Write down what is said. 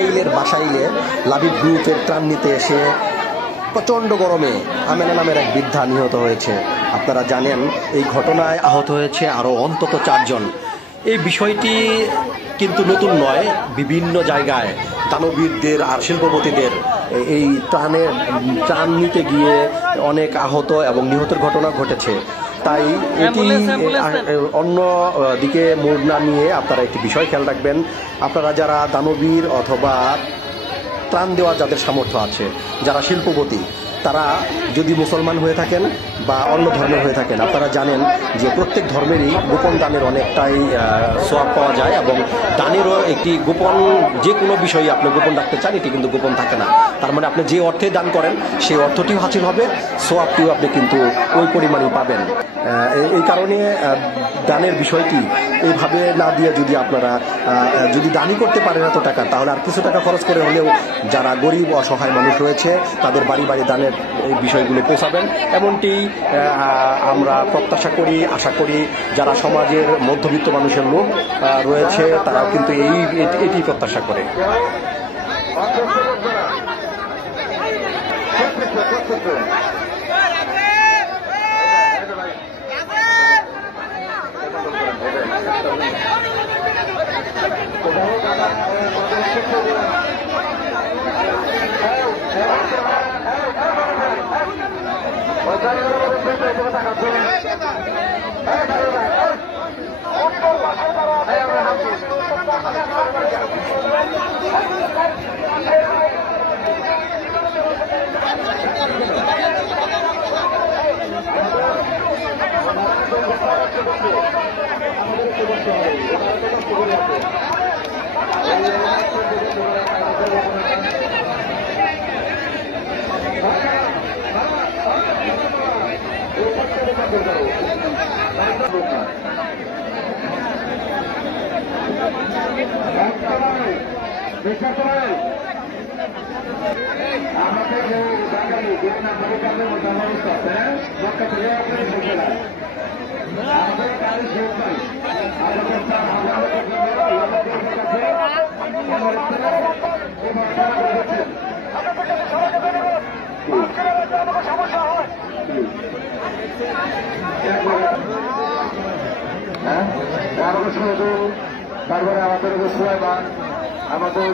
টাঙ্গাইলের বাসাইলে লাবিব গ্রুপের ত্রাণ নিতে এসে প্রচণ্ড গরমে আমেনা নামের এক বৃদ্ধা নিহত হয়েছে। আপনারা জানেন এই ঘটনায় আহত হয়েছে আরও অন্তত 4 জন। এই বিষয়টি কিন্তু নতুন নয়, বিভিন্ন জায়গায় দানবীরদের আর শিল্পপতিদের এই ত্রাণ নিতে গিয়ে অনেক আহত এবং নিহতের ঘটনা ঘটেছে। তাই এটি অন্য দিকে মোড় না নিয়ে আপনারা একটি বিষয় খেয়াল রাখবেন। আপনারা যারা দানবীর অথবা ত্রাণ দেওয়ার যাদের সামর্থ্য আছে, যারা শিল্পপতি, তারা যদি মুসলমান হয়ে থাকেন বা অন্য ধর্মের হয়ে থাকেন, আপনারা জানেন যে প্রত্যেক ধর্মেরই গোপন দানের অনেকটাই সওয়াব পাওয়া যায় এবং দানেরও একটি গোপন, যে কোনো বিষয়ে আপনি গোপন রাখতে চান এটি কিন্তু গোপন থাকে না। তার মানে আপনি যে অর্থে দান করেন সেই অর্থটিও হাসিল হবে, সওয়াবটিও আপনি কিন্তু ওই পরিমাণই পাবেন। এই কারণে দানের বিষয়টি এইভাবে না দিয়ে যদি আপনারা যদি দানই করতে পারেন এত টাকা, তাহলে আর কিছু টাকা খরচ করে হলেও যারা গরিব অসহায় মানুষ রয়েছে তাদের বাড়ি বাড়ি দানের এই বিষয়গুলো পৌঁছাবেন, এমনটি আমরা প্রত্যাশা করি, আশা করি। যারা সমাজের মধ্যবিত্ত মানুষের লোক রয়েছে তারাও কিন্তু এটি প্রত্যাশা করে। তারপরে আমাদের